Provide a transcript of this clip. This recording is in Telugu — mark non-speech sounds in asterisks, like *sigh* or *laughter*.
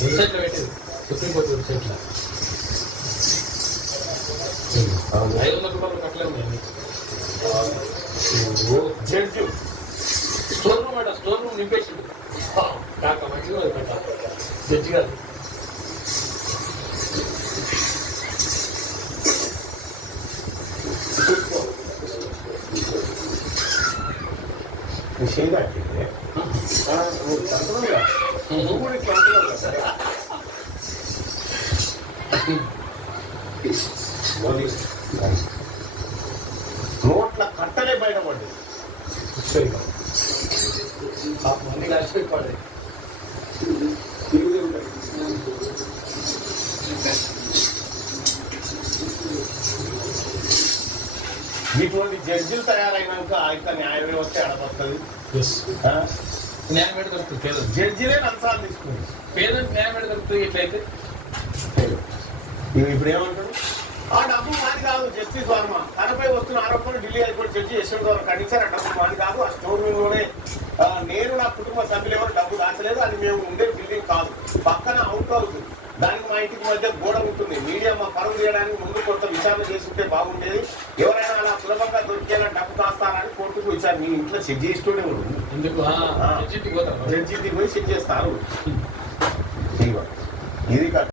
వెబ్సైట్లో పెట్టేది సుప్రీంకోర్టు వెబ్సైట్లో ఐదు వందల రూపాయలు కట్టలే ఉన్నాయి జడ్జి స్టోర్ రూమ్ అట స్టోర్ రూమ్ నింపేసిండు కాక మంచిగా జడ్జి గారు నువ్వు నోట్ల కట్టలే బయటపడ్డది మంది కలిసి పడే ఇటువంటి జడ్జిలు తయారైనాక ఆయన న్యాయ వ్యవస్థ ఎడబడుతుంది న్యాయం పేద జడ్జిలే లంచాలు తీసుకుంది పేదంటే న్యాయం ఎక్కడ దొరుకుతుంది ఇవి ఇప్పుడు ఏమంటాడు ఆ డబ్బు మాది కాదు జస్టిస్ వర్మ. తనపై వస్తున్న ఆరోపణలు Delhi high court judge Yashwant Gaurav ఖండించారు. ఆ డబ్బు మాది కాదు. ఆ స్టోర్ రూమ్లోనే ఆ, నేను నా కుటుంబ సభ్యులు ఎవరు డబ్బు దాచలేదు. అది మేము ఉండే బిల్డింగ్ కాదు. పక్కన అవుట్ హౌస్. దానికి మా ఇంటికి మధ్య గోడ ఉంటుంది. మీడియా మా పరువు తీయడానికి ముందు కొంత విచారణ చేసుకుంటే బాగుండేది. ఎవరైనా అలా సులభంగా దొరికేలా డబ్బు కాస్తారని కోర్టుకు విచారణ మీ ఇంట్లో చెక్ చేస్తుండే ఉంటుంది జడ్జికి జడ్జి పోయి చెక్ చేస్తారు. *laughs* ఇది కాదు.